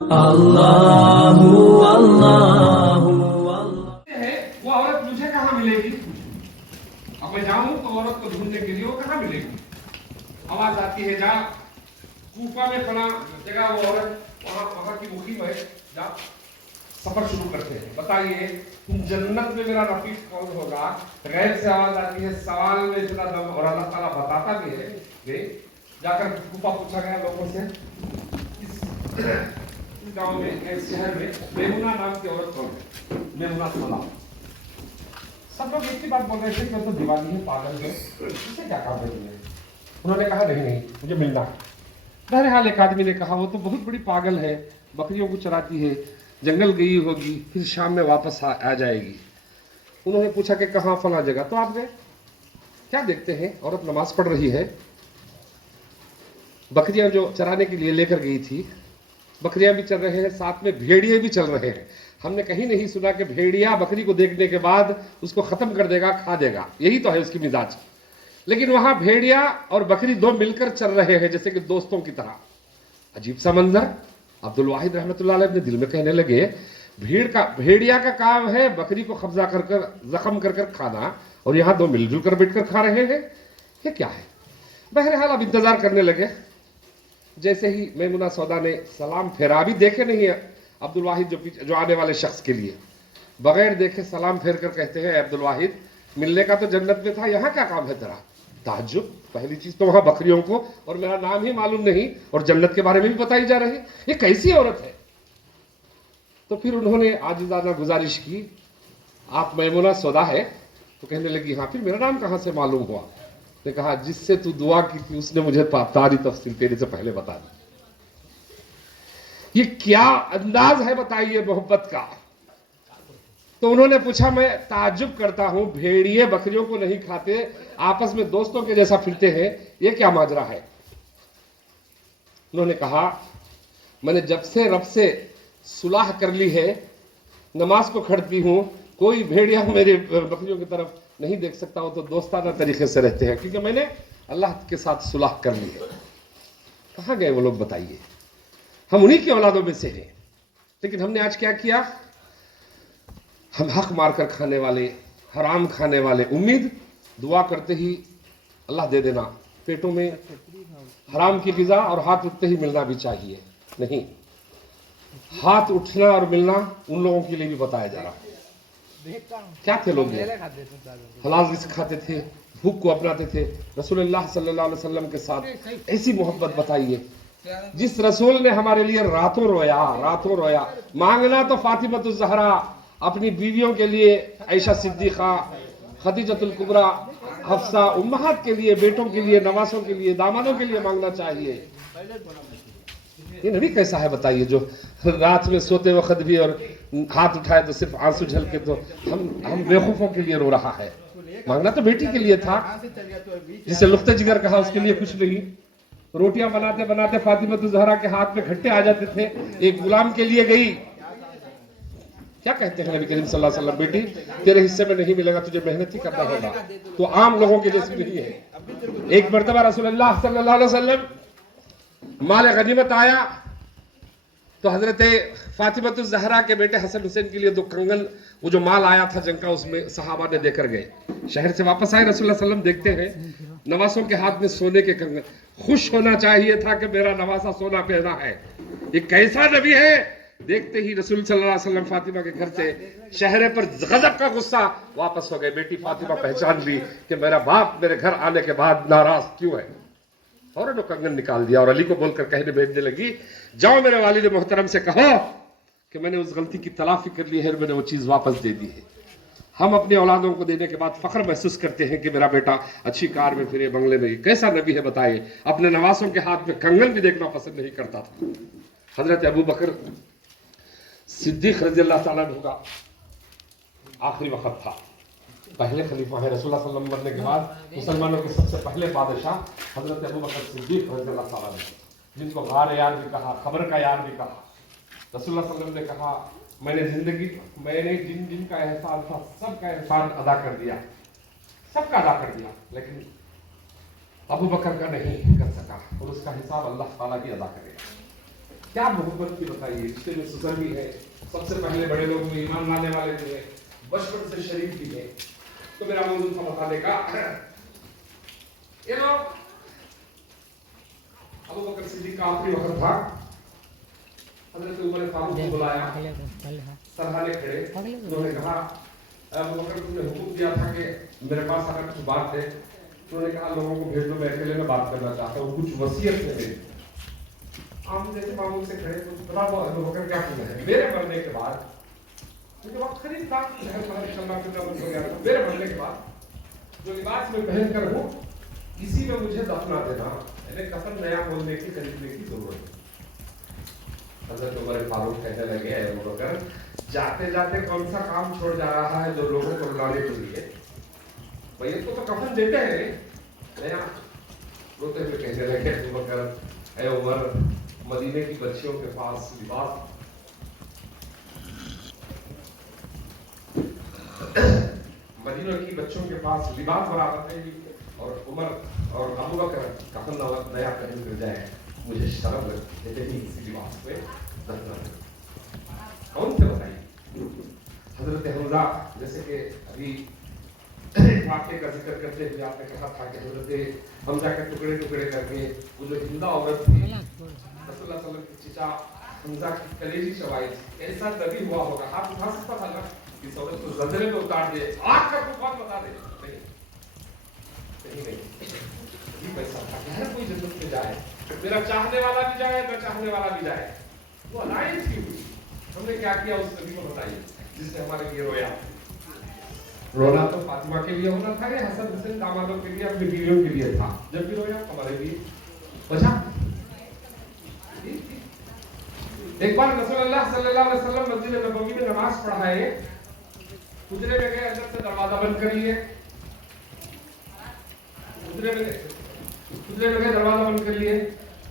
اللہ اللہ ہے وہ عورت مجھے کہاں ملے گی؟ اب میں جاؤں تو عورت کو ڈھونڈنے کے لیے وہ کہاں ملے گی؟ آواز آتی ہے جا کوفہ میں فلاں جگہ وہ عورت وہاں کی مقیم ہے، جا سفر شروع کرتے ہیں، بتائیے جنت میں میرا رفیق کون ہوگا؟ غیب سے آواز آتی ہے، سوال میں اتنا دم، اور اللہ تعالیٰ بتاتا بھی ہے. جا کر کوفہ پوچھا گیا لوگوں سے، اس گاؤں میں ایک شہر میں میمونہ نام کی عورت کون ہے؟ میمونہ سلام. سب لوگ ایک ہی بات بول رہے تھے کہ وہ تو دیوانی ہے، پاگل ہے، اسے کیا کام کرنی ہے؟ انہوں نے کہا نہیں مجھے ملنا ہے. بہرحال ایک آدمی نے کہا وہ تو بہت بڑی پاگل ہے، بکریوں کو چراتی ہے، جنگل گئی ہوگی، پھر شام میں واپس آ جائے گی. انہوں نے پوچھا کہ کہاں؟ فلاں جگہ. تو آپ گئے. کیا دیکھتے ہیں؟ عورت نماز پڑھ رہی ہے، بکریاں جو چرانے کے لیے لے کر گئی تھی، بکریاں بھی چل رہے ہیں، ساتھ میں بھیڑیے بھی چل رہے ہیں. ہم نے کہیں نہیں سنا کہ بھیڑیا بکری کو دیکھنے کے بعد اس کو ختم کر دے گا، کھا دے گا، یہی تو ہے اس کی مزاج. لیکن وہاں بھیڑیا اور بکری دو مل کر چل رہے ہیں جیسے کہ دوستوں کی طرح. عجیب سا منظر. عبد الواحد رحمۃ اللہ علیہ اپنے دل میں کہنے لگے بھیڑیا کا کام ہے بکری کو قبضہ کر کر زخم کر کر کھانا، اور یہاں دو مل جل کر بیٹھ کر کھا رہے ہیں، یہ کیا ہے؟ بہرحال اب انتظار کرنے لگے. جیسے ہی میمونہ سودا نے سلام پھیرا، بھی دیکھے نہیں عبد الواحد جو آنے والے شخص کے لیے، بغیر دیکھے سلام پھیر کر کہتے ہیں عبد الواحد ملنے کا تو جنت میں تھا، یہاں کیا کام ہے تیرا؟ تعجب. پہلی چیز تو وہاں بکریوں کو اور میرا نام ہی معلوم نہیں، اور جنت کے بارے میں بھی بتائی جا رہی، یہ کیسی عورت ہے؟ تو پھر انہوں نے عاجزانہ گزارش کی، آپ میمونہ سودا ہے؟ تو کہنے لگی ہاں. پھر میرا نام کہاں سے معلوم ہوا؟ نے کہا جس سے تو دعا کی تھی اس نے مجھے ساری تفصیل تیرے سے پہلے بتا دی. یہ کیا انداز ہے بتائیے محبت کا. تو انہوں نے پوچھا میں تعجب کرتا ہوں، بھیڑیے بکریوں کو نہیں کھاتے، آپس میں دوستوں کے جیسا پھرتے ہیں، یہ کیا ماجرا ہے؟ انہوں نے کہا میں نے جب سے رب سے صلح کر لی ہے، نماز کو کھڑتی ہوں، کوئی بھیڑیا میرے بکریوں کی طرف نہیں دیکھ سکتا ہوں، تو دوستانہ طریقے سے رہتے ہیں، کیونکہ میں نے اللہ کے ساتھ صلح کر لی ہے. کہاں گئے وہ لوگ بتائیے؟ ہم انہی کی اولادوں میں سے ہیں، لیکن ہم نے آج کیا کیا؟ ہم حق مار کر کھانے والے، حرام کھانے والے. امید دعا کرتے ہی اللہ دے دینا، پیٹوں میں حرام کی غذا، اور ہاتھ اٹھتے ہی ملنا بھی چاہیے. نہیں، ہاتھ اٹھنا اور ملنا ان لوگوں کے لیے بھی بتایا جا رہا ہے. کیا تھے لوگ؟ حلال رزق کھاتے تھے، بھوک کو اپناتے تھے. رسول اللہ صلی اللہ علیہ وسلم کے ساتھ ایسی محبت بتائیے، جس رسول نے ہمارے لیے راتوں رویا. مانگنا تو فاطمۃ الزہرا اپنی بیویوں کے لیے، عائشہ صدیقہ، خدیجۃ الکبریٰ، حفصہ، امہات کے لیے، بیٹوں کے لیے، نواسوں کے لیے، دامادوں کے لیے مانگنا چاہیے. یہ نبی کیسا ہے بتائیے، جو رات میں سوتے وقت بھی اور ہاتھ اٹھائے تو صرف آنسو جھلکے، تو ہم بیوقوفوں کے لیے رو رہا ہے. مانگنا تو بیٹی کے لیے تھا، جسے لخت جگر کہا، اس کے لیے کچھ نہیں. روٹیاں بناتے بناتے فاطمۃ الزہرا کے ہاتھ میں گھٹے آ جاتے تھے، ایک غلام کے لیے گئی. کیا کہتے ہیں نبی کریم صلی اللہ علیہ وسلم؟ بیٹی تیرے حصے میں نہیں ملے گا، تجھے محنت ہی کرنا ہوگا، تو عام لوگوں کے جیسے نہیں ہے. ایک مرتبہ رسول اللہ صلی اللہ علیہ وسلم مال غنیمت آیا تو حضرت فاطمۃ الزہرا کے بیٹے حسن حسین کے لیے 2 کنگن، وہ جو مال آیا تھا جنگ کا، اس میں صحابہ نے دے کر گئے. شہر سے واپس آئے، رسول اللہ صلی اللہ علیہ وسلم دیکھتے ہیں نواسوں کے ہاتھ میں سونے کے کنگن. خوش ہونا چاہیے تھا کہ میرا نواسا سونا پہنا ہے. یہ کیسا نبی ہے؟ دیکھتے ہی رسول صلی اللہ علیہ وسلم فاطمہ کے گھر سے شہرے پر غضب کا غصہ واپس ہو گئے. بیٹی فاطمہ پہچان لی کہ میرا باپ میرے گھر آنے کے بعد ناراض کیوں ہے. فوراً وہ کنگن نکال دیا اور علی کو بول کر کہنے بھیجنے لگی، جاؤ میرے والد محترم سے کہو کہ میں نے اس غلطی کی تلافی کر لی ہے اور میں نے وہ چیز واپس دے دی ہے. ہم اپنے اولادوں کو دینے کے بعد فخر محسوس کرتے ہیں کہ میرا بیٹا اچھی کار میں پھرے، بنگلے میں. کیسا نبی ہے بتائیے؟ اپنے نواسوں کے ہاتھ میں کنگن بھی دیکھنا پسند نہیں کرتا تھا. حضرت ابو بکر صدیق رضی اللہ تعالیٰ عنہ کا آخری وقت تھا، پہلے خلیفہ ہے رسول اللہ صلی اللہ علیہ وسلم مرنے کے بعد مسلمانوں کے سب سے پہلے بادشاہ حضرت ابو بکر صدیق رضی اللہ تعالیٰ عنہ، جن کو غار یار بھی کہا، خبر کا یار بھی کہا. رسول اللہ صلی اللہ علیہ وسلم نے کہا میں نے جن جن کا احسان تھا سب کا احسان ادا کر دیا، سب کا ادا کر دیا، لیکن ابو بکر کا نہیں کر سکا، اور اس کا حساب اللہ تعالیٰ ہی ادا کرے گا. क्या मोहब्बत की बताइए, रिश्ते में सुसर भी है, सबसे पहले बड़े लोग में ईमान लाने वाले भी है, बचपन से शरीफ भी है। तो मेरा मौजूद था बताने का, ये लोग अबू बकर सिद्दीक का आखिरी वक्त था, हजरत उमर फारूक को बुलाया, सरहाने खड़े, उन्होंने कहा अबू बकर तुमने हुक्म दिया था कि मेरे पास अगर कुछ बात है, उन्होंने कहा लोगों को भेज दो, मैं अकेले में बात करना चाहता हूँ, कुछ वसीयत है मेरी। आप जैसे मामूल से खड़े तो बता दो अबू बकर क्या कहना है। मेरे मरने के बाद, मुझे वक्त खरीद था, शहर बाहर चलना फिरना बंद हो गया था, मेरे मरने के बाद जो लिबास में पहन कर हूँ इसी में मुझे दफना देना, यानी कफन नया बोलने की खरीदने की जरूरत है। हजरत उमर फारूक कहने लगे अबू बकर जाते जाते कौन सा काम छोड़ जा रहा है जो लोगों को रुलाने के लिए, भैया तो कफन देते हैं नया। रोते हुए कहने लगे अबू बकर ऐ उमर मदीने की बच्चियों के पास लिबास मदीना की बच्चों के पास लिबास बराबर है, और उमर और अबू बकर कफन नया पहन कर जाए, मुझे शर्म लगती है इसी लिबास में दफना। कौन से बताइए, हजरत हमजा, जैसे कि अभी वाक्य का जिक्र करते हुए आपने कहा था कि हजरत हमजा के टुकड़े टुकड़े करके वो जो हिंदा औरत थी रसूलुल्लाह सल्लल्लाहु अलैहि वसल्लम की चिचा हमजा की कलेजी चबाई, कैसा दबी हुआ होगा, हाथ उठा सकता था ना इस औरत को जंजीर में उतार दे, आग का तूफान बता दे, नहीं ये पैसा था कि हर कोई जन्नत में जाए, मेरा चाहने वाला भी जाए, न चाहने वाला भी जाए। वो अलायंस की हुई, हमने क्या किया उस नबी को बताइए जिसने हमारे लिए रोया। रोना तो फातिमा के लिए होना था, या हसन हुसैन दामादों के लिए, अपनी बीवियों के लिए था, जब भी रोया हमारे लिए वजह। एक बार रसूलुल्लाह सल्लल्लाहु अलैहि वसल्लम मस्जिद नबवी में नमाज पढ़ाए, हुजरे में गए, अंदर से दरवाजा बंद कर लिए, हुजरे में गए दरवाजा बंद कर लिए।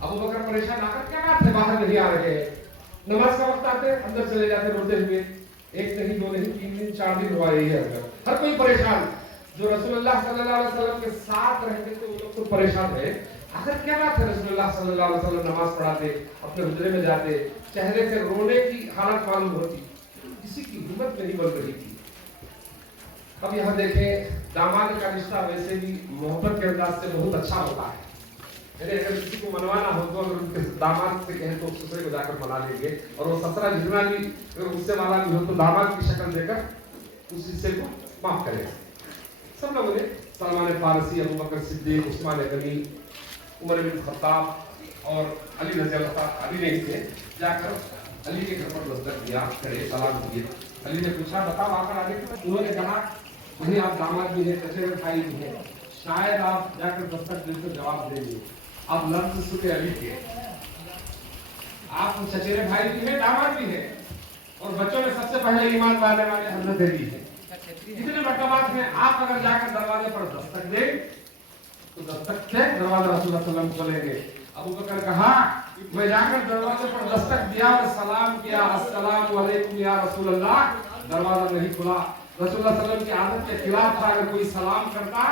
अबू बकर परेशान, आकर क्या बात है बाहर नहीं आ रहे हैं, नमाज का वक्त आते अंदर चले जाते रोते हुए, एक नहीं दो नहीं 3 दिन 4 दिन हुआ यही है। हर कोई परेशान, जो रसूलुल्लाह सल्लल्लाहु अलैहि वसल्लम के साथ रहते थे वो लोग तो परेशान है, आखिर क्या बात है रसूलुल्लाह सल्लल्लाहु अलैहि वसल्लम नमाज पढ़ाते, अपने हुजरे में जाते, चेहरे से रोने की हालत मालूम होती, किसी की हिम्मत नहीं बन रही थी। अब यहाँ देखें, दामाद का रिश्ता वैसे भी मोहब्बत के अंदाज से बहुत अच्छा होता है, अगर किसी को मनवाना हो तो अगर उनके दामाद से कहें तो ससुरे को जाकर मना लेंगे, और वो ससुरा जितना भी अगर उससे वाला भी हो तो दामाद की शक्ल देकर उस हिस्से को माफ करेगा। सब लोगों ने सलमान फारसी, अबू बकर सिद्दीक, उस्मान गनी, उमर बिन खत्ताब और अली रज़ी अल्लाह तआला अली नहीं थे, जाकर अली के घर पर दस्तक दिया, खड़े सलाम किए। अली ने पूछा बताओ आकर आगे, उन्होंने कहा वही आप दामाद भी है, चचेरे भाई भी है, शायद आप जाकर दस्तक देकर जवाब देंगे। आप लफ्ज सुने अली के, आप चचेरे भाई भी है, दामाद भी है, और बच्चों में सबसे पहले ईमान लाने वाले हजरत अली है। इतने मर्तबात में आप अगर जाकर दरवाजे पर दस्तक दें तो दस्तक से दरवाजा रसूलुल्लाह सल्लल्लाहु अलैहि वसल्लम खोलेंगे। अबू बकर कहा मैं जाकर दरवाजे पर दस्तक दिया और सलाम किया, अस्सलामु अलैकुम या रसूलल्लाह, दरवाजा नहीं खुला। रसूलुल्लाह सल्लल्लाहु अलैहि वसल्लम की आदत के खिलाफ था, अगर कोई सलाम करता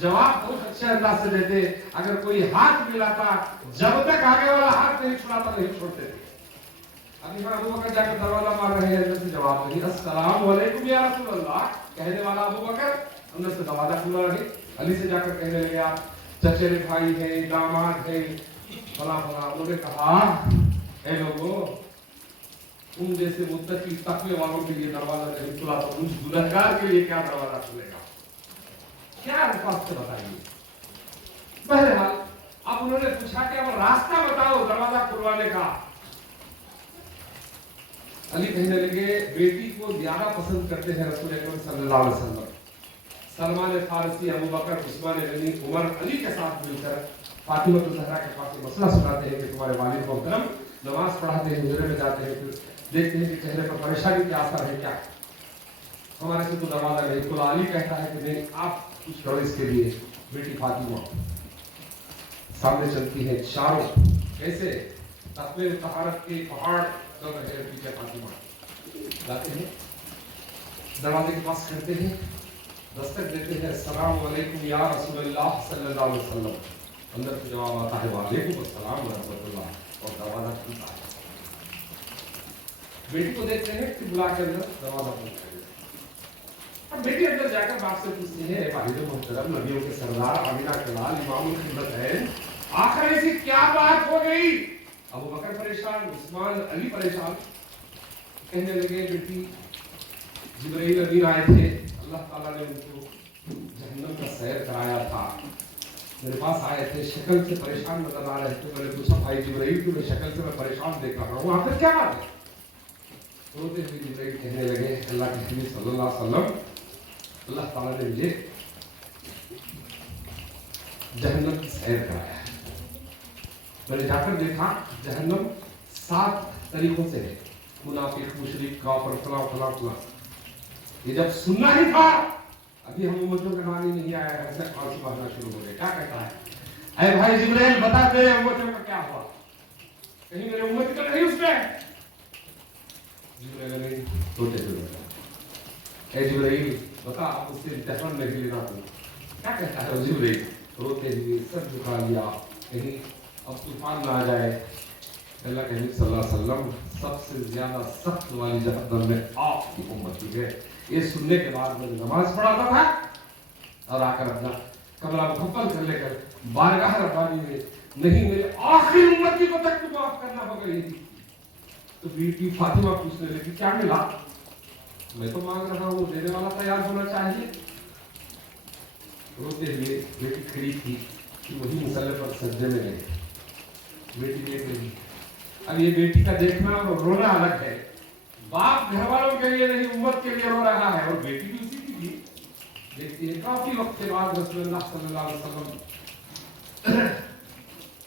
जवाब बहुत अच्छे अंदाज से देते, अगर कोई हाथ मिलाता जब तक आगे वाला हाथ नहीं छुड़ाता नहीं छोड़ते थे। अभी अबू बकर जाकर दरवाजा मार रहे हैं, अंदर से जवाब नहीं, अस्सलामु अलैकुम या रसूलल्लाह कहने वाला अबू बकर, अंदर से दरवाजा खुला रहे। अली से जाकर कहने लगे आप चचेरे भाई हैं, दामाद हैं, फला फला। उन्होंने कहा ऐ लोगों, तुम जैसे मुत्तकी तकवे वालों के लिए दरवाजा नहीं खुला तो उस गुनहगार के लिए क्या दरवाजा खुलेगा? क्या अल्फाज से बताइए। बहरहाल अब उन्होंने पूछा कि अब रास्ता बताओ दरवाजा खुलवाने का। अली कहने लगे बेटी को ज्यादा पसंद करते हैं रसूल अकरम सल्लल्लाहु अलैहि वसल्लम। सलमान फारसी, अबू बकर, उस्मान गनी, उमर अली के साथ मिलकर फातिमा ज़हरा के पास मसला सुनाते हैं कि तुम्हारे वालिद मोहतरम नमाज पढ़ाते हैं, हुजरे में जाते हैं, फिर देखते हैं कि चेहरे पर परेशानी के आसार है क्या, हमारे से तो दरवाजा नहीं खुला। अली कहता है कि नहीं आप कुछ करो इसके लिए। बेटी फातिमा सामने चलती है, चारों कैसे तक़वे तहारत के पहाड़ चल रहे हैं, पीछे फातिमा जाते हैं, दरवाजे के पास खड़ते हैं, दस्तक देते हैं, अस्सलामु अलैकुम या रसूलल्लाह सल्लल्लाहु अलैहि वसल्लम। अंदर से जवाब आता है वालेकुम अस्सलाम व रहमतुल्लाह, और दरवाजा खुलता है। बेटी को देखते हैं कि बुला के अंदर दरवाजा बंद कर देते हैं। अब बेटी अंदर जाकर बाप से पूछती है, वालिद मोहतरम, नबियों के सरदार, आमिना के लाल, इमामुल खिदमत है, आखिर ऐसी क्या बात हो गई? अबू बकर परेशान, उस्मान, अली परेशान। कहने लगे, बेटी जिब्राइल अमीर आए थे, अल्लाह ताला ने उनको जहन्नम का सैर कराया था, मेरे पास आए थे, शक्ल से परेशान नजर आ रहे थे। मैंने पूछा, भाई जिब्राइल, तुम्हें शक्ल से मैं परेशान देख रहा हूँ, आखिर क्या बात है? रोते हुए जिब्राइल कहने लगे, अल्लाह के हबीब सल्लल्लाहु अलैहि वसल्लम, अल्लाह ताला ने मुझे जहन्नम की सैर कराया है। मैंने जाकर देखा, जहन्नम 7 तरीकों से है, मुनाफिक, मुशरिक, काफिर, फलां फलां फलां। ये जब सुनना ही था, अभी हम उम्मतों का नाम ही नहीं आया है, ऐसे कौन सी बात शुरू हो गई? क्या कहता है, अरे भाई जिब्राइल, बता तेरे उम्मतों का क्या हुआ? कहीं मेरे उम्मत का नहीं उसमें? जिब्राइल ने सोचे हुए बताया, ए जिब्राइल, बता, आप उससे इम्तिहान नहीं लेना तुम। क्या कहता है जिब्राइल? रोते हुए सर झुका लिया, कहीं अब तूफान ना आ जाए। अल्लाह के नबी सल्लल्लाहु अलैहि वसल्लम, सबसे ज्यादा सख्त वाली जहन्नम में आपकी उम्मत है। ये सुनने के बाद मैं नमाज पढ़ाता था और आकर अपना कमरा मुकम्मल कर लेकर बारगाह रब्बानी में, नहीं मेरे आखिरी उम्मती को तक तो माफ करना होगा। ये तो बेटी फातिमा पूछने लगी, क्या मिला? मैं तो मांग रहा हूँ, देने वाला तैयार होना चाहिए। रोते हुए बेटी खड़ी थी कि वही मुसल्ले पर सजदे में गई। बेटी देख रही। अब ये बेटी का देखना और रोना अलग है। बाप घर वालों के लिए नहीं, उम्मत के लिए रो रहा है, और बेटी भी उसी की थी। देखती है, काफी वक्त के बाद रसूलुल्लाह सल्लल्लाहु अलैहि वसल्लम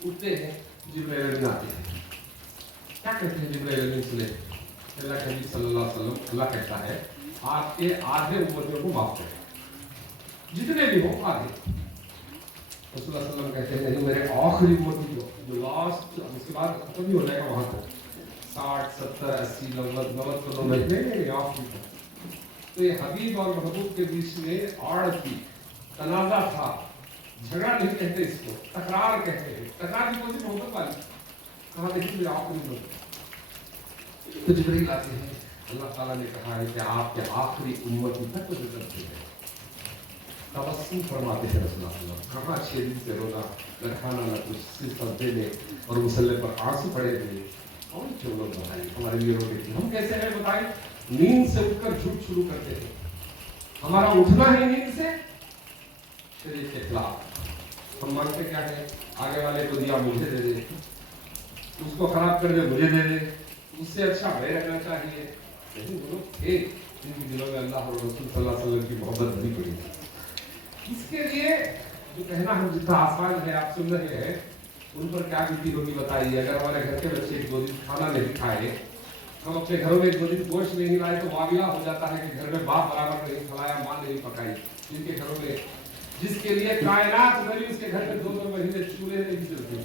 उठते हैं, जिब्राइल आते हैं। क्या कहते हैं जिब्राइल सुने? अल्लाह के नबी सल्लल्लाहु अलैहि वसल्लम, अल्लाह कहता है, आपके आधे उम्मतियों को माफ करें, जितने भी हो आधे। रसूलुल्लाह सल्लल्लाहु अलैहि वसल्लम कहते हैं, नहीं मेरे आखिरी उम्मती जो लास्ट, उसके बाद खत्म ही हो जाएगा वहां तक, 60, 70, 80, 90 तो नहीं आखिरी। तो ये हबीब और महबूब के बीच में आड़ थी, तनाजा था, झगड़ा नहीं कहते इसको, तकरार कहते हैं। तकरार भी कोई मोहब्बत वाली। कहा, देखिए मेरा आखिरी उम्मत। तो जिब्रील आते हैं, अल्लाह ताला ने कहा है कि आपके आखिरी उम्मती तक को जिक्र किया है। तबस्सुम फरमाते हैं रसूलुल्लाह, कहाँ 6 दिन से रोना, न खाना न कुछ, सिर्फ सजदे में और मुसल्ले पर आंसू पड़े हुए। कौन क्यों लोग बताइए, हमारे लिए रोते थे। हम कैसे हैं बताइए? नींद से उठकर झूठ शुरू करते थे। हमारा उठना है नींद से शरीर के खिलाफ। हम मानते क्या है, आगे वाले को दिया मुझे दे दे, उसको खराब कर दे मुझे दे दे, उससे अच्छा हमें रखना चाहिए। लेकिन वो लोग थे जिनके दिलों में अल्लाह और रसूल सल्लल्लाहु अलैहि वसल्लम की मोहब्बत भरी पड़ी थी। इसके लिए जो कहना हम जितना आसान है, आप सुन रहे हैं, उन पर क्या बीती होगी बताइए। अगर हमारे घर के बच्चे 2 दिन खाना नहीं खाए, हम अपने घरों में 2 दिन गोश्त नहीं लाए, तो मामला हो जाता है कि घर में बाप बराबर नहीं खिलाया, माँ नहीं पकाई। जिनके घरों में, जिसके लिए कायनात बनी, उसके घर में 2-2 महीने चूल्हे नहीं जलते।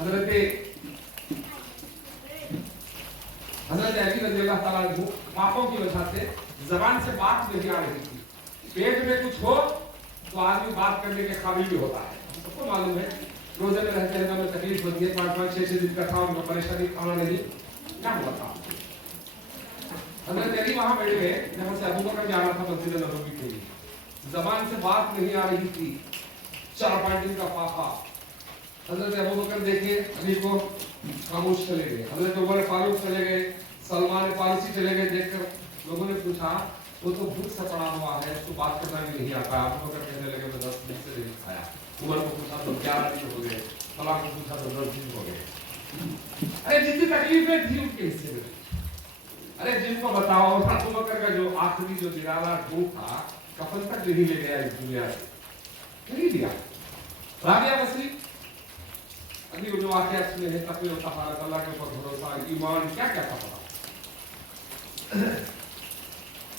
हजरत अली रज़ियल्लाहु ताला अन्हु पापों की वजह से जबान से बात नहीं आ रही थी। पेट में कुछ हो तो आदमी बात करने के काबिल भी होता है, सबको मालूम है। रोजे में रहते हैं, हमें तकलीफ होती है, 5-5, 6-6 दिन का था, उनको परेशानी, खाना नहीं, क्या हुआ था? हजरत अली वहां बैठे हुए, जहां से अबू बकर जाना था मस्जिद नबवी के लिए, जबान से बात नहीं आ रही थी, 4-5 दिन का फाफा। हजरत अबू बकर देखे अली को, खामोश चले गए। हजरत उमर फारूक चले गए, सलमान फारसी चले गए। देखकर लोगों ने पूछा, वो तो भूख से पड़ा हुआ है, उसको बात करना भी नहीं आता। अबू बकर कहने लगे, मैं 10 दिन से नहीं खाया। उमर को पूछा तो 11 दिन हो गए, सलाम को पूछा तो 10 दिन हो गए। अरे जितनी तकलीफें थी उनके हिस्से में, अरे जिनको बताओ, अबू बकर का जो आखिरी जो निराला खून था, कफन तक नहीं ले गया इस दुनिया से, नहीं दिया। राबिया बसरी, अभी वो जो वाकया सुने हैं, तकलीफ होता है, अल्लाह के ऊपर भरोसा, ईमान, क्या क्या था पता।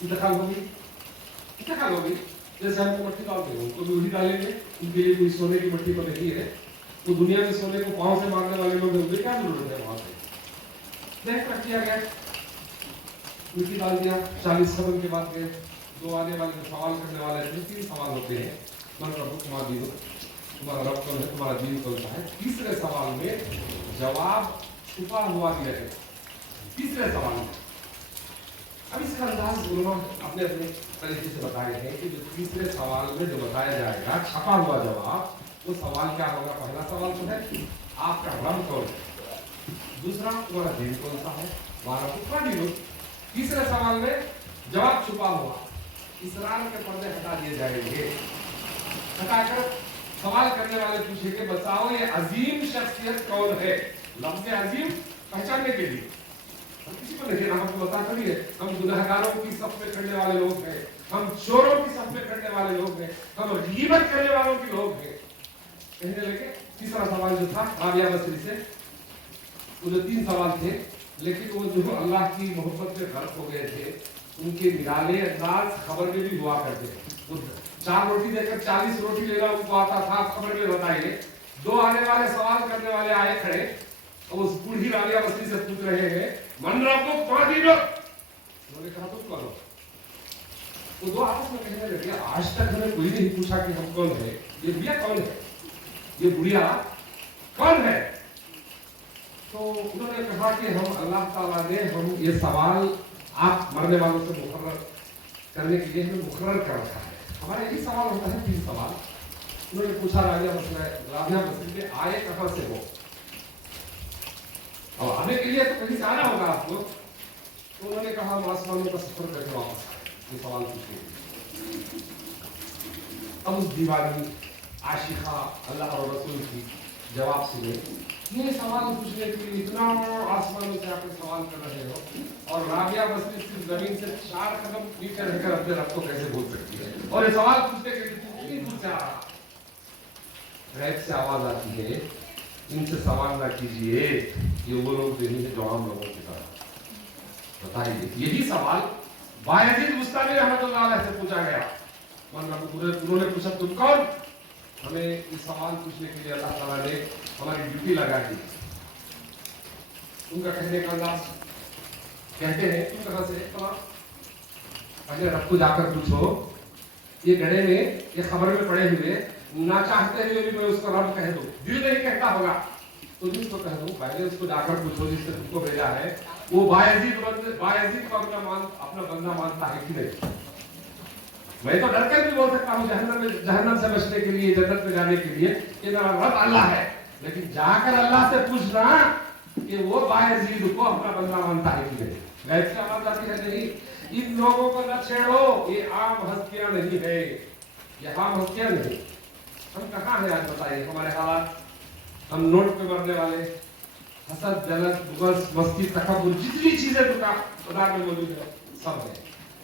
इंतकाल होगी, जैसे हमको मट्टी डालते हैं, उनको भी वही डालेंगे। उनके लिए कोई सोने की मट्टी तो नहीं है, तो दुनिया में सोने को पांव से मारने वाले लोग हैं, क्या जरूरत है वहां से? देख कर किया गया, मिट्टी डाल दिया। 40 कदम के बाद गए, 2 आने वाले जो सवाल करने वाले थे, 3 सवाल होते हैं, मन प्रभु तुम्हारा दीन, तुम्हारा रब कौन है, तुम्हारा दीन कौन सा है। तीसरे सवाल में जवाब छुपा हुआ दिया गया, तीसरे सवाल में अब इसका अंदाज उन्होंने अपने अपने तरीके से बताए हैं कि जो तीसरे सवाल में जो बताया जाएगा छपा हुआ जवाब, वो सवाल क्या होगा। पहला सवाल तो है आपका रब कौन है, दूसरा तुम्हारा दिन कौन सा है, बारह को पढ़ लो। तीसरे सवाल में जवाब छुपा हुआ, इसरार के पर्दे हटा दिए जाएंगे। हटाकर सवाल करने वाले पूछेंगे बताओ ये अजीम शख्सियत कौन है। लफ्ज़ अजीम पहचानने के लिए हम किसी को नहीं, हमको बता करिए हम गुनहगारों की सफ में खड़ने वाले लोग हैं, हम चोरों की सफ में खड़ने वाले लोग हैं, हम गीबत करने वालों के लोग हैं। कहने लगे तीसरा सवाल जो था राबिया बसरी से, वो जो 3 सवाल थे, लेकिन वो जो अल्लाह की मोहब्बत में गर्क हो गए थे, उनके निराले अंदाज खबर में भी हुआ करते थे। 4 रोटी देकर 40 रोटी लेना उनको आता था, खबर में बताइए। 2 आने वाले सवाल करने वाले आए खड़े और उस बूढ़ी राबिया बसरी से पूछ रहे हैं मन रब्बुक फादीनो, उन्होंने कहा तुम कौन हो। वो 2 आपस में कहने लगे आज तक हमें कोई नहीं पूछा कि हम कौन है, ये बुढ़िया कौन है, ये बुढ़िया कौन है। तो उन्होंने कहा कि हम अल्लाह ताला ने हम ये सवाल आप मरने वालों से मुकर्रर करने के लिए हमें मुकर्रर कर रखा है। हमारा यही सवाल होता है 3 सवाल। उन्होंने पूछा राबिया बसरी के आए कहां से हो, और आने के लिए तो कहीं से आना होगा आपको। तो उन्होंने कहा हम आसमानों का सफर करके वापस आए, ये सवाल पूछे। अब उस दीवानी आशिका अल्लाह और रसूल की जवाब सुने। ये सवाल पूछने के लिए इतना आसमानों से आकर सवाल कर रहे हो, और राबिया बसरी सिर्फ जमीन से 4 कदम नीचे रहकर अपने रब को कैसे भूल सकती है, और ये सवाल पूछने के लिए कितनी दूर से आ रहा। गैब से आवाज आती है इनसे सवाल ना कीजिए, ये वो लोग नहीं है जो आम लोगों की तरह। बताइए यही सवाल बायजीद बुस्तामी रहमतुल्लाह अलैह से पूछा गया। उन्होंने पूछा तुम कौन, हमें ये सवाल पूछने के लिए अल्लाह ताला ने हमारी ड्यूटी लगा दी। उनका कहने का अंदाज कहते हैं तुम कहां से, पहले रब को जाकर पूछो। ये गड़े में ये खबर में पड़े हुए ना चाहते हुए भी मैं उसको रब कह दूं, दिल नहीं कहता होगा तो जिसको कह दूं, पहले उसको जाकर पूछो जिससे तुमको भेजा है वो बायजीद को अपना बंदा मानता है कि नहीं। मैं तो डर कर भी बोल सकता हूँ जहन्नम से बचने के लिए, जन्नत में जाने के लिए कि मेरा रब अल्लाह है, लेकिन जाकर अल्लाह से पूछना कि वो बायजीद को अपना बंदा मानता है कि नहीं। गैब से आवाज आती है नहीं, इन लोगों को न छेड़ो, ये आम हस्तियां नहीं है, ये आम हस्तियां नहीं। हम कहाँ हैं आज बताइए हमारे हालात, हम नोट पे मरने वाले, हसद जलत बुग़्ज़ मस्ती तकब्बुर जितनी चीजें खुदा में मौजूद है सब है।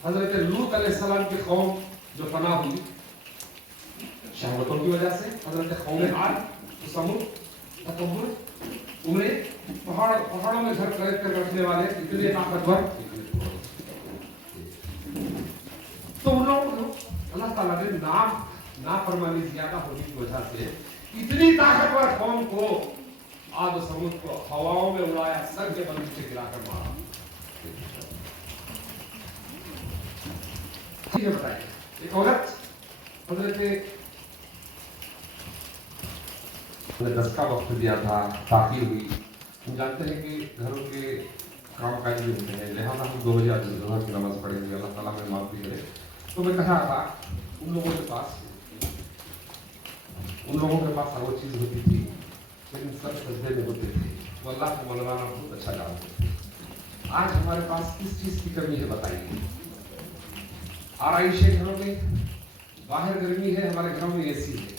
हजरत लूत अलैहिस्सलाम की कौम जो फना हुई शहवतों की वजह से, हजरत कौम आद, समूद, तकब्बुर, उम्रे, पहाड़ों में घर खरीद कर रखने वाले इतने ताकतवर, तो उन लोगों को अल्लाह ताला ने नाफरमानी ज्यादा होने की वजह से इतनी ताकतवर कौम को आद और समूद को हवाओं में उड़ाया, सर के बल से गिराकर मारा। ठीक है बताइए एक औरत हजरत 10 का वक्त दिया था, ताकि हुई। हम जानते हैं कि घरों के काम काज भी होते हैं, लिहाजा हम 2 बजे आज ज़ोहर की नमाज पढ़ेंगे, अल्लाह ताला में माफ़ी करे। तो मैं कहा था उन लोगों के पास हर वो चीज़ होती थी, लेकिन सब सजदे में होते थे, वो अल्लाह को मनवाना बहुत अच्छा जानते थे। आज हमारे पास किस चीज़ की कमी है बताइए। आराइश है घरों में, बाहर गर्मी है, हमारे घरों में एसी है,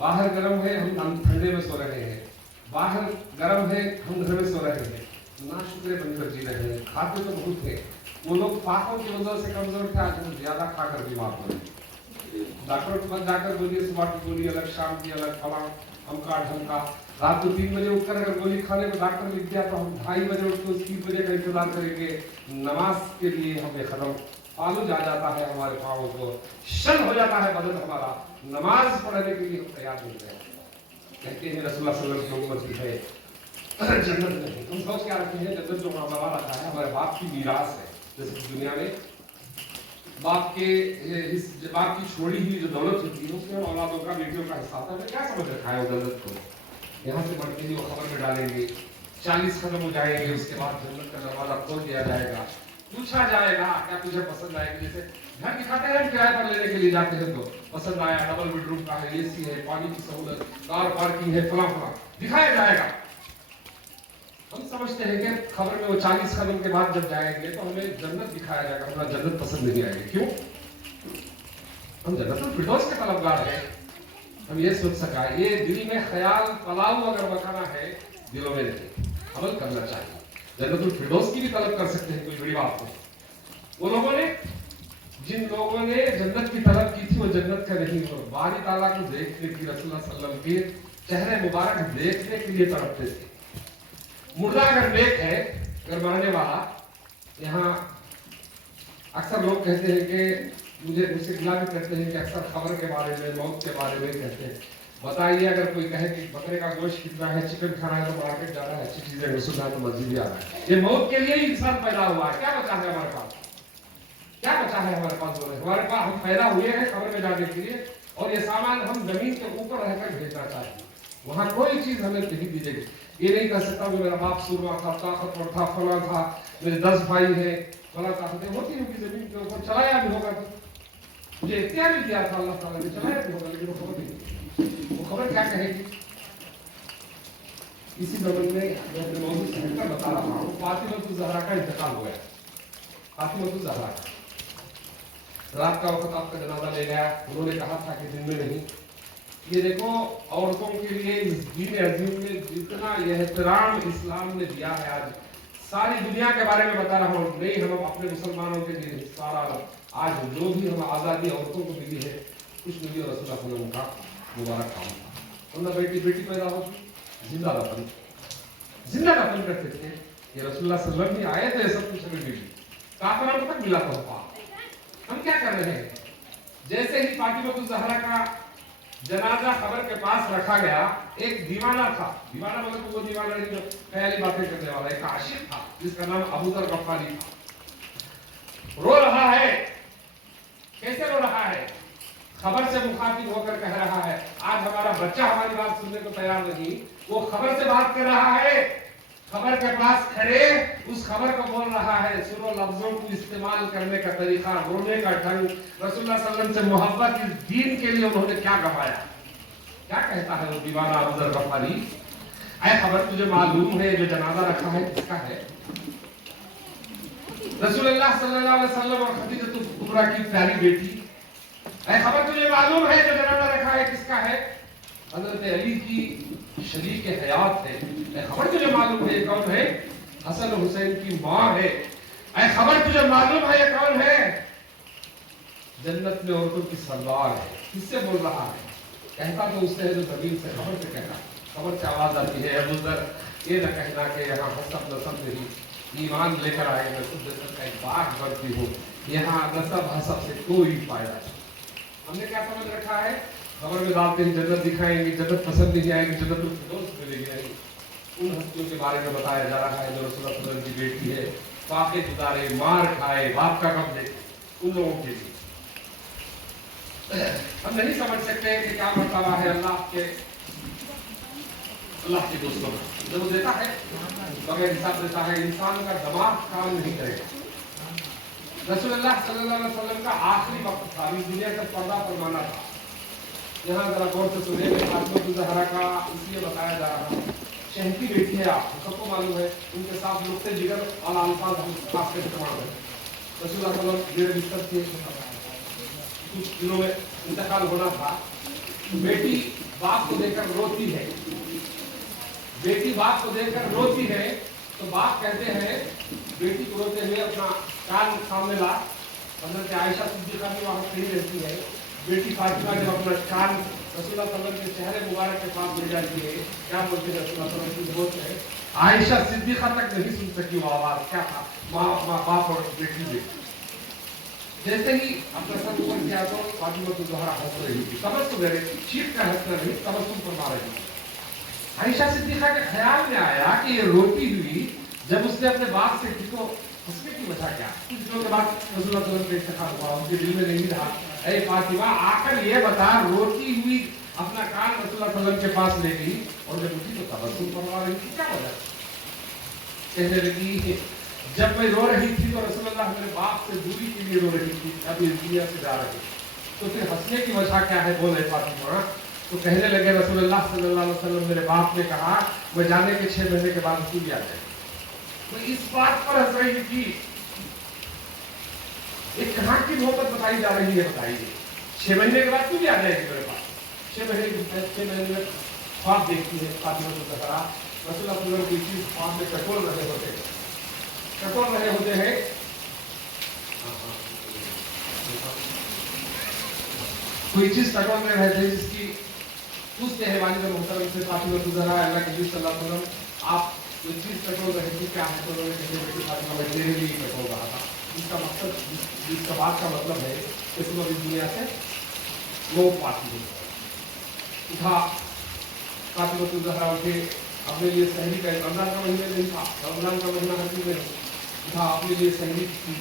बाहर गर्म है, हम ठंडे में सो रहे हैं, बाहर गर्म है, हम घर में सो रहे हैं, ना शुक्र बनकर जी रहे हैं। खाते तो बहुत है, वो लोग फाकों की वजह से कमजोर थे, आज हम ज्यादा खाकर बीमार हो रहे। डॉक्टर के पास जाकर बोलिए सुबह की गोली अलग, शाम की अलग, फला हमका ढमका। रात को 3 बजे उठकर अगर गोली खाने को डॉक्टर लिख दिया तो हम 2:30 बजे उठकर 3 बजे का इंतजार करेंगे। नमाज के लिए हमें खत्म फालूज आ जाता है, हमारे पाँव को शन हो जाता है बदन हमारा, नमाज पढ़ने के लिए हम तैयार नहीं है। कहते हैं रसूलुल्लाह सल्लल्लाहु अलैहि वसल्लम की है जन्नत नहीं। हम सोच क्या रखे हैं जन्नत जो हमारा रखा है हमारे बाप की मीरास है। जैसे दुनिया में बाप की छोड़ी हुई जो दौलत होती है उसमें औलादों का, बेटियों का हिस्सा होता है। क्या समझ रखा है वो दौलत को, यहाँ से बढ़ के ही वो खबर में डालेंगे, 40 قدم ہو جائیں گے، اس کے بعد جنت کا دروازہ کھول دیا جائے گا، پوچھا جائے گا کیا تجھے پسند آئے گی؟ جیسے گھر دکھاتے ہیں کرایہ پر لینے کے لیے جاتے ہیں تو پسند آیا، ڈبل بیڈ روم کا ہے، اے سی ہے، پانی کی سہولت، کار پارکنگ ہے، فلاں فلاں دکھایا جائے گا۔ ہم سمجھتے ہیں کہ خبر میں وہ 40 قدم کے بعد جب جائیں گے تو ہمیں جنت دکھایا جائے گا، ہمیں جنت پسند نہیں آئے گی۔ کیوں؟ ہم جنت الفردوس کے طلبگار ہیں۔ ہم یہ سوچ سکا، یہ دل میں خیال پلاؤ اگر بکھانا ہے، دلوں میں نہیں، عمل کرنا چاہیے۔ جنت الفردوس کی بھی طلب کر سکتے ہیں، کوئی بڑی بات نہیں۔ وہ لوگوں نے، جن لوگوں نے جنت کی طلب کی تھی، وہ جنت کا نہیں، وہ باری تعالیٰ کو دیکھنے کی، رسول اللہ صلی اللہ علیہ وسلم کے چہرے مبارک دیکھنے کے لیے تڑپتے تھے۔ مردہ اگر نیک ہے، اگر مرنے والا، یہاں اکثر لوگ کہتے ہیں کہ مجھ سے گلا بھی کرتے ہیں کہ اکثر خبر کے بارے میں، موت کے بارے میں کہتے ہیں، بتائیے اگر کوئی کہے کہ بکرے کا گوشت کتنا ہے، چکن کھانا ہے تو مارکیٹ جا رہا ہے، اچھی چیزیں رسول اللہ تو مسجد بھی آ رہا ہے۔ یہ موت کے لیے ہی انسان پیدا ہوا ہے، کیا بچا ہے ہمارے پاس؟ کیا بچا ہے ہمارے پاس؟ بولے ہمارے پاس، ہم پیدا ہوئے ہیں خبر میں جانے کے لیے، اور یہ سامان ہم زمین کے اوپر رہ کر بھیجنا چاہتے ہیں، وہاں کوئی چیز ہمیں نہیں دی جائے گی۔ یہ نہیں کہہ سکتا کہ میرا باپ سورما تھا، طاقتور تھا، فلاں تھا، میرے 10 بھائی ہیں، فلاں طاقتیں ہوتی ہوگی زمین کے اوپر، چلایا بھی ہوگا، مجھے اختیار بھی دیا تھا اللہ تعالیٰ نے، چلایا بھی ہوگا، لیکن وہ خبر نہیں، وہ خبر کیا کہے گی؟ اسی زمن میں میں اپنے موضوع سے ہٹ کر بتا رہا ہوں، فاطمہ الزہرا کا انتقال ہوا ہے۔ فاطمہ الزہرا رات کا وقت آپ کا جنازہ لے گیا، انہوں نے کہا تھا کہ دن میں نہیں۔ یہ دیکھو، عورتوں کے لیے اس دین عظیم میں جتنا یہ احترام اسلام نے دیا ہے، آج ساری دنیا کے بارے میں بتا رہا ہوں، نہیں ہم اپنے مسلمانوں کے لیے سارا، آج جو بھی ہم آزادی عورتوں کو ملی ہے، کچھ ملی، اور رسول اللہ صلی اللہ علیہ وسلم کا مبارک کام تھا۔ انہوں نے بیٹی پیدا ہوتی، زندہ دفن کرتے تھے، یہ رسول اللہ صلی اللہ علیہ وسلم ہی آئے تھے، سب کچھ ہمیں ملی، کافروں کو تک ملا تحفہ۔ ہم کیا کر رہے ہیں؟ جیسے ہی فاطمہ الزہرا کا جنازہ قبر کے پاس رکھا گیا، ایک دیوانہ تھا، دیوانہ مطلب وہ دیوانہ نہیں جو خیالی باتیں کرنے والا، ایک عاشق تھا جس کا نام ابو ذر غفاری تھا، رو رہا ہے۔ کیسے رو رہا ہے؟ خبر سے مخاطب ہو کر کہہ رہا ہے، آج ہمارا بچہ ہماری بات سننے کو تیار نہیں، وہ خبر سے بات کر رہا ہے، خبر کے پاس کھڑے اس خبر کو بول رہا ہے، سنو لفظوں کو استعمال کرنے کا طریقہ، رونے کا ڈھنگ، رسول اللہ صلی اللہ علیہ وسلم سے محبت، اس دین کے لیے انہوں نے کیا گوایا۔ کیا کہتا ہے وہ دیوانہ ابو ذر غفاری؟ اے خبر، تجھے معلوم ہے جو جنازہ رکھا ہے کس کا ہے؟ رسول اللہ صلی اللہ علیہ وسلم اور خدیجہ کبریٰ کی پیاری بیٹی۔ اے خبر، تجھے معلوم ہے جو جنازہ رکھا ہے کس کا ہے؟ حضرت علی کی شریک حیات ہے۔ اے خبر، تجھے معلوم ہے یہ کون ہے؟ حسن حسین کی ماں ہے۔ اے خبر، تجھے معلوم ہے یہ کون ہے؟ جنت میں عورتوں کی سردار ہے۔ کس سے بول رہا ہے؟ کہتا تو اس سے ہے جو زمین سے، خبر سے کہتا، خبر سے آواز آتی ہے، ابو ذر یہ نہ کہنا کہ یہاں حسب نسب نہیں، ایمان لے کر آئے، میں خود جنت کا ایک باغ بنتی ہوں، یہاں نسب حسب سے کوئی فائدہ نہیں۔ ہم نے کیا سمجھ رکھا ہے؟ خبر میں ڈالتے ہی جنت دکھائیں گے، جنت پسند نہیں آئے گی، جنت الفردوس ملے گی نہیں۔ ان ہستیوں کے بارے میں بتایا جا رہا ہے جو رسول اللہ صلی اللہ علیہ وسلم کی بیٹی ہے، فاقے گزارے، مار کھائے، باپ کا غم دیکھے، ان لوگوں کے لیے ہم نہیں سمجھ سکتے کہ کیا مرتبہ ہے اللہ کے دوستوں کا، جب وہ دیتا ہے بغیر حساب دیتا ہے، انسان کا دماغ کام نہیں کرے گا۔ رسول اللہ صلی اللہ علیہ وسلم کا آخری وقت تھا، اس دنیا کا پردہ فرمانا تھا۔ یہاں ذرا غور سے سنیں کہ فاطمہ الزہرا کا اس لیے بتایا جا رہا ہے، شہنتی بیٹی ہے، آپ سب کو معلوم ہے، ان کے ساتھ نقطے جگر اور الفاظ ہم خاص کر استعمال کریں۔ رسول اللہ صلی اللہ علیہ وسلم میرے بستر تھے، کچھ دنوں میں انتقال ہونا تھا، بیٹی باپ کو دیکھ کر روتی ہے، بیٹی باپ کو دیکھ کر روتی ہے، تو باپ کہتے ہیں بیٹی کو روتے ہوئے اپنا کان سامنے لا۔ حضرت عائشہ صدیقہ بھی وہاں کھڑی رہتی ہے، بیٹی فاطمہ جب اپنا کان رسول اللہ صلی اللہ علیہ وسلم کے چہرے مبارک کے پاس لے جاتی ہے، کیا بولتے ہیں رسول اللہ صلی اللہ علیہ وسلم بولتے ہیں، عائشہ صدیقہ تک نہیں سن سکی وہ آواز، کیا تھا؟ ماں باپ اور بیٹی میں۔ جیسے ہی اپنا سر اوپر کیا تو فاطمہ الزہرا ہنس رہی تھی، تبسم میرے چیخ کر ہنس رہی، تبسم فرما رہی تھی۔ عائشہ صدیقہ کے خیال میں آیا کہ یہ روتی ہوئی جب اس نے اپنے باپ سے کی تو ہنسنے کی وجہ کیا؟ کچھ دنوں کے بعد رسول اللہ صلی اللہ علیہ وسلم کا انتقال ہوا، ان کے دل میں نہیں رہا، اے فاطمہ آ کر یہ بتا، روتی ہوئی اپنا کان رسول اللہ صلی اللہ علیہ وسلم کے پاس لے گئی، اور جب اٹھی تو تبسم فرما رہی تھی، کیا وجہ؟ कहने लगी जब मैं रो रही थी तो रसूलुल्लाह मेरे बाप से दूरी के लिए रो रही थी, अभी इस दुनिया से जा रही, तो फिर हंसने की वजह क्या है बोले फातिमा। तो कहने लगे रसूलुल्लाह सल्लल्लाहु अलैहि वसल्लम मेरे बाप ने कहा मैं जाने के 6 महीने के बाद तू भी आ जाए। मैं इस बात पर हंस रही थी, एक कहाँ की मोहब्बत बताई जा रही है बताइए। 6 महीने के बाद तू भी आ जाएगी मेरे पास। 6 महीने में ख्वाब देखती है फातिमा तो ज़हरा, रसूलुल्लाह सल्लल्लाहु अलैहि वसल्लम कोई चीज ख्वाब में टटोल रहे होते हैं, कोई चीज टटोल में रहे थे जिसकी पूछते हैं वालिद मोहतरम से फातिमा तो ज़हरा अल्लाह के नबी सल्लल्लाहु अलैहि वसल्लम आप जो चीज टटोल रहे थे क्या है, तो उन्होंने कहा बेटी फातिमा मैं तेरे लिए टटोल रहा था। इसका मकसद, इसका बात का मतलब है कि तुम अभी दुनिया से वो पाती हो। उठा फातिमा तो ज़हरा उठे, अपने लिए सहरी का, रमजान का महीना नहीं था, रमजान का महीना हर में था, अपने लिए सहरी की।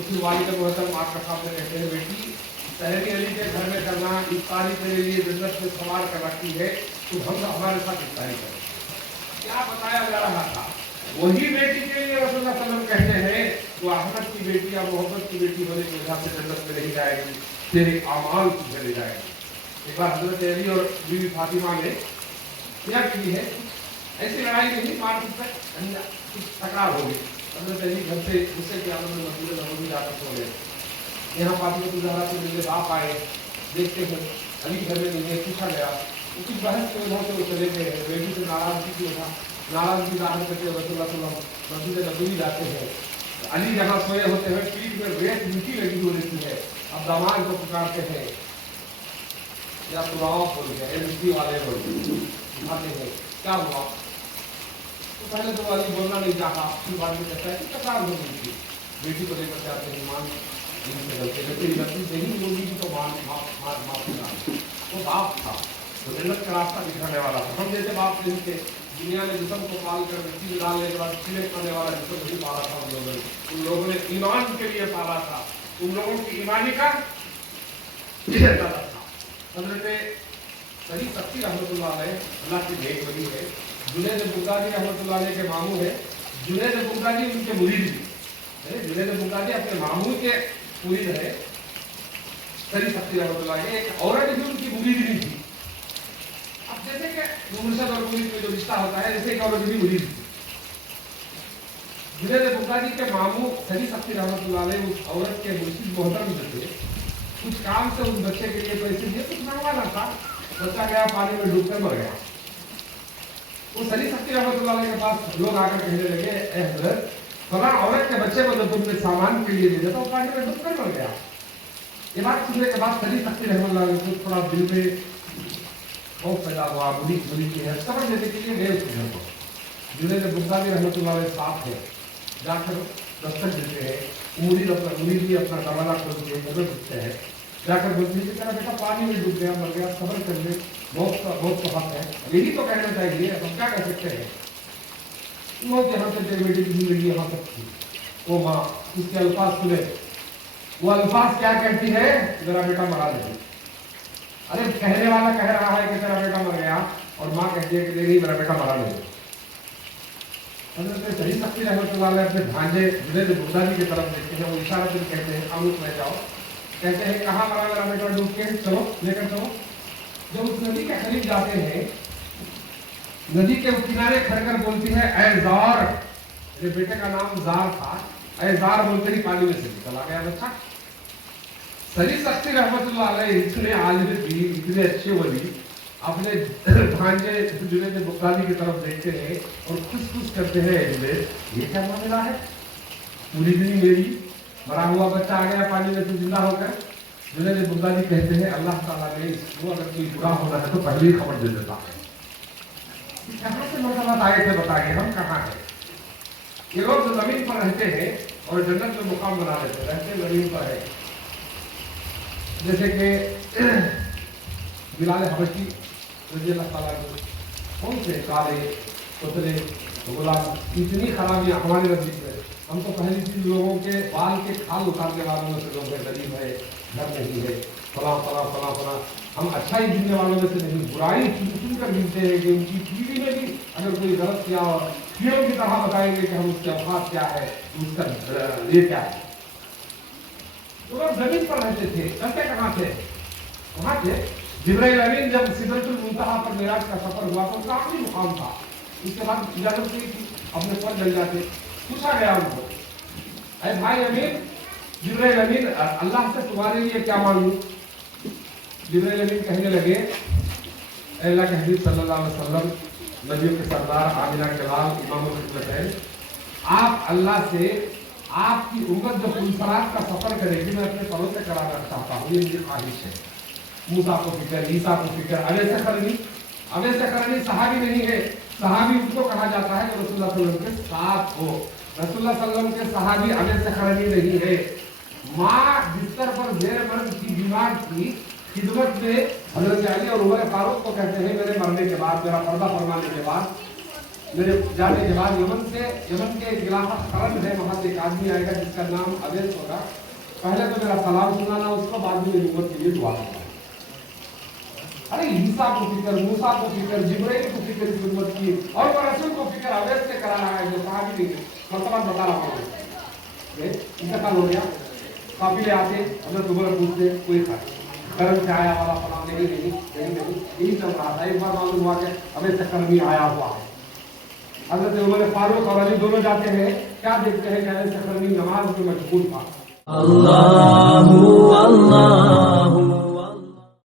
उसके वालिद मोहतरम आपका सामने कहते हैं बेटी सहरी अली के घर में करना, इफ्तारी तेरे लिए जन्नत में सवार कर रखी है, तो हम हमारे साथ इफ्तारी करें। क्या बताया जा रहा था, वही बेटी के लिए रसूलुल्लाह सल्लल्लाहु अलैहि वसल्लम कहते हैं वो अहमद की बेटी या मोहब्बत की बेटी होने की वजह से जन्नत में नहीं जाएगी, तेरे अमाल तुझे ले जाएगी। एक बार हजरत अली और बीवी फातिमा ने क्या की है, ऐसी लड़ाई नहीं, मारपीट पर कुछ तकरार हो गई। हजरत अली घर से गुस्से की हालत में मस्जिद नबवी जाकर सो गए। यहाँ फातिमा तो ज़हरा से मेरे बाप आए, देखते हैं अली घर में नहीं है, पूछा गया, उसी बहस की वजह से वो चले गए हैं, बेटी से नाराजगी की वजह, नाराजगी जाहिर करके रसूलुल्लाह सल्लल्लाहु अलैहि वसल्लम मस्जिद नबवी जाते हैं। अली जहाँ सोए होते हैं पीठ में रेत मिट्टी लगी हुई रहती है, अब दामाद को पुकारते हैं या पुराव बोल गए मिट्टी वाले बोल उठाते हैं, क्या हुआ। तो पहले तो अली बोलना नहीं चाहा, फिर बाद में कहता है कि तकरार हो गई थी, बेटी को लेकर जाते हैं मान लेकिन लड़की नहीं बोली तो माफी ना, वो बाप था, वो जन्नत का रास्ता दिखाने वाला था। हम जैसे बाप नहीं थे, दुनिया में जिसम को पाल कर मिट्टी में डालने के बाद खिले खाने वाला जिसम नहीं पाला था उन लोगों ने ईमान के लिए पाला था, उन लोगों की ईमानी का था। हजरत सही तख्ती रहमतुल्लाह अलैह अल्लाह की भेंट बनी है, जुनैद बुगदादी रहमतुल्लाह अलैह के मामू है। जुनैद बुगदादी उनके मुरीद भी, जुनैद बुगदादी अपने मामू के मुरीद है। सही तख्ती रहमतुल्लाह अलैह एक औरत भी उनकी मुरीद नहीं थी। अब जैसे कि मुर्शद और मुरीद में जो रिश्ता होता है, जैसे एक औरत भी मुरीद थी। जुनैद बुगदादी के मामू सही तख्ती रहमतुल्लाह अलैह उस औरत के मुर्शिद मोहतरम थे, कुछ काम से उस बच्चे के लिए पैसे दिए, कुछ मंगवाना था, बच्चा गया पानी में डूबकर मर गया। वो सली तख्ती रहमतुल्लाह अलैह के पास लोग आकर कहने लगे ए हजरत फलां औरत के बच्चे को जो तुमने सामान के लिए दिया था वो पानी में डूबकर मर गया। ये बात सुनने के बाद सली तख्ती रहमतुल्लाह अलैह को थोड़ा दिल में खौफ पैदा हुआ, बुरी की है, समझ लेने के लिए गए उसके घर को। जुनैद बुगदादी रहमतुल्लाह अलैह साथ है, जाकर दस्तक देते हैं, मुरीद भी अपना दरवाजा खोल के नजर दिखते हैं, जाकर बोलते हैं कि तेरा बेटा पानी में डूब गया, मर गया, सब्र कर ले, बहुत तो हक है। यही तो कहना चाहिए, हम क्या कर सकते हैं। मौत यहाँ से तेरे बेटे की जिंदगी यहाँ तक थी, वो माँ उसके अल्फाज सुने, वो अल्फाज क्या कहती है, मेरा बेटा मरा नहीं। अरे कहने वाला कह रहा है कि तेरा बेटा मर गया और माँ कहती है कि नहीं मेरा बेटा मरा नहीं। हजरत सही तख्ती रहमतुल्लाह अलैह अपने भांजे जुनैद बुगदादी की तरफ देखते हैं, वो इशारा से कहते हैं खामोश रह जाओ। कहते हैं कहाँ मरा मेरा बेटा डूब के, चलो लेकर चलो। जब उस नदी के करीब जाते हैं, नदी के किनारे खड़कर बोलती है ऐ जार, मेरे बेटे का नाम जार था, ऐ जार बोलते ही पानी में से निकल आ गया बच्चा। सही तख्ती रहमतुल्लाह अलैह इतने आलिम दीन, इतने अच्छे वली, अपने भांजे जुनैद बुगदादी की तरफ देखते हैं और खुश करते हैं, ये क्या मामला है, पूरी दिन मेरी मरा हुआ बच्चा आ गया पानी में से जिंदा होकर। जुनैद बुगदादी कहते हैं अल्लाह ताला ने इसको अगर कोई बुरा होना है तो पहले ही खबर दे देता है। कहाँ से मसला आए थे बताइए, हम कहाँ हैं। ये लोग जो जमीन पर रहते हैं और जन्नत में मुकाम बना लेते रहते जमीन पर है, जैसे कि बिलाल हबशी रज़ी अल्लाह ताला को, कौन से काले पुतले गुलाम, इतनी खराबियां हमारे नजदीक में। हम तो पहली चीज लोगों के बाल के खाल उतारने वालों में से लोग हैं, गरीब है, घर नहीं है, फला फला फला फला। हम अच्छाई गिनने वालों में से नहीं, बुराई चुन कर गिनते हैं कि उनकी पीढ़ी में भी अगर कोई गलत किया और कीड़ों की तरह बताएंगे कि हम उसके औकात क्या है, उसका ये क्या है। तो लोग जमीन पर रहते थे, चलते कहाँ थे? वहां थे। जिब्राइल अमीन जब सिदरतुल मुंतहा पर मेराज का सफर हुआ तो उसका आखिरी मुकाम था। उसके बाद इजाजत नहीं थी, अपने पर जल जाते। पूछा गया उनको, अरे भाई अमीन, जिब्राइल अमीन, अल्लाह से तुम्हारे लिए क्या मांगू? जिब्राइल अमीन कहने लगे, अल्लाह के हबीब सल्लल्लाहु अलैहि वसल्लम, नबियों के सरदार, आमिना के लाल, इमामुल खिदमतैन, आप अल्लाह से आपकी उम्मत जब पुलसरात का सफर करेगी मैं अपने परों से कराना चाहता हूँ, ये मेरी ख्वाहिश है। मूसा को फिक्र, ईसा को फिक्र, अवैसे करनी सहाबी नहीं है। सहाबी उसको कहा जाता है जो रसूलुल्लाह सल्लल्लाहु अलैहि वसल्लम के साथ हो। रसूलुल्लाह सल्लल्लाहु अलैहि वसल्लम के सहाबी अवैसे करनी नहीं है। माँ बिस्तर पर जेर मर्द की बीमार थी, खिदमत में हजरत अली और उमर फारूक को कहते हैं, मेरे मरने के बाद, मेरा पर्दा फरमाने के बाद, मेरे जाने के बाद यमन के खिलाफत करन है, वहां से एक आदमी आएगा जिसका नाम अवैस होगा। पहले तो मेरा सलाम सुनाना उसको, बाद में नबूवत के लिए दुआ करना। अरे ईसा को फिक्र, मूसा को फिक्र, जिब्राइल को फिक्र इस उम्मत की, और वो रसूल को फिक्र अवैस से करा रहा है जो सहाबी नहीं है। मतलब बता रहा हूँ, इंतकाल हो गया, काफिले आते, हजरत उमर पूछते, कोई करम से आया वाला फलां, नहीं, यही चल रहा था। एक बार मालूम हुआ कि अवैस से कर्मी आया हुआ है। हजरत उमर फारूक और अली दोनों जाते हैं, क्या देखते हैं कि अवैस से कर्मी नमाज में मशगूल था। अल्लाहु अल्लाहु